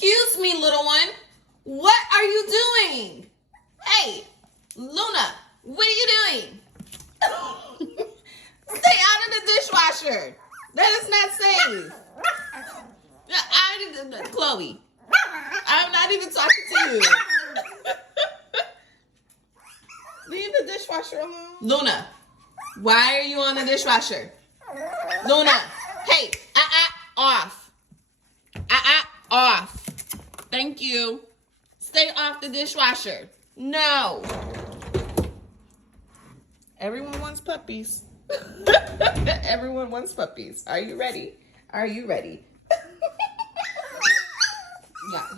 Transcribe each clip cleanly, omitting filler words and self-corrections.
Excuse me, little one. What are you doing? Hey, Luna, what are you doing? Stay out of the dishwasher. That is not safe. Chloe, I'm not even talking to you. Leave the dishwasher alone. Luna, why are you on the dishwasher? Luna, hey, off. Off. Thank you. Stay off the dishwasher. No. Everyone wants puppies. Everyone wants puppies. Are you ready? Are you ready?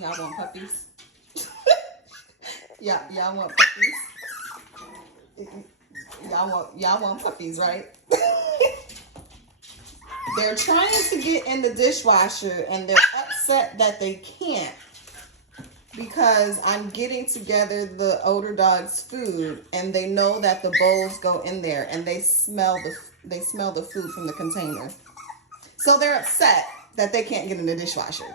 Y'all want puppies? Y'all want puppies? Y'all want puppies, right? They're trying to get in the dishwasher and they're upset that they can't because I'm getting together the older dog's food and they know that the bowls go in there and they smell the food from the container. So they're upset that they can't get in the dishwasher.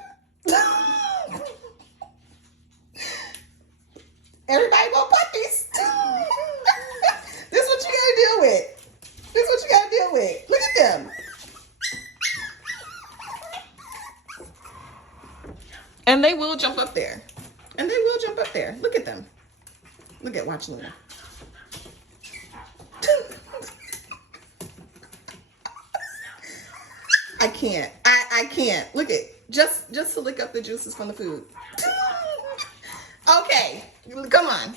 Everybody want puppies. This is what you gotta deal with. This is what you gotta deal with. Look at them. And they will jump up there. And they will jump up there. Look at them. Watch Luna. I can't. I can't. Look at, just to lick up the juices from the food. Okay, come on.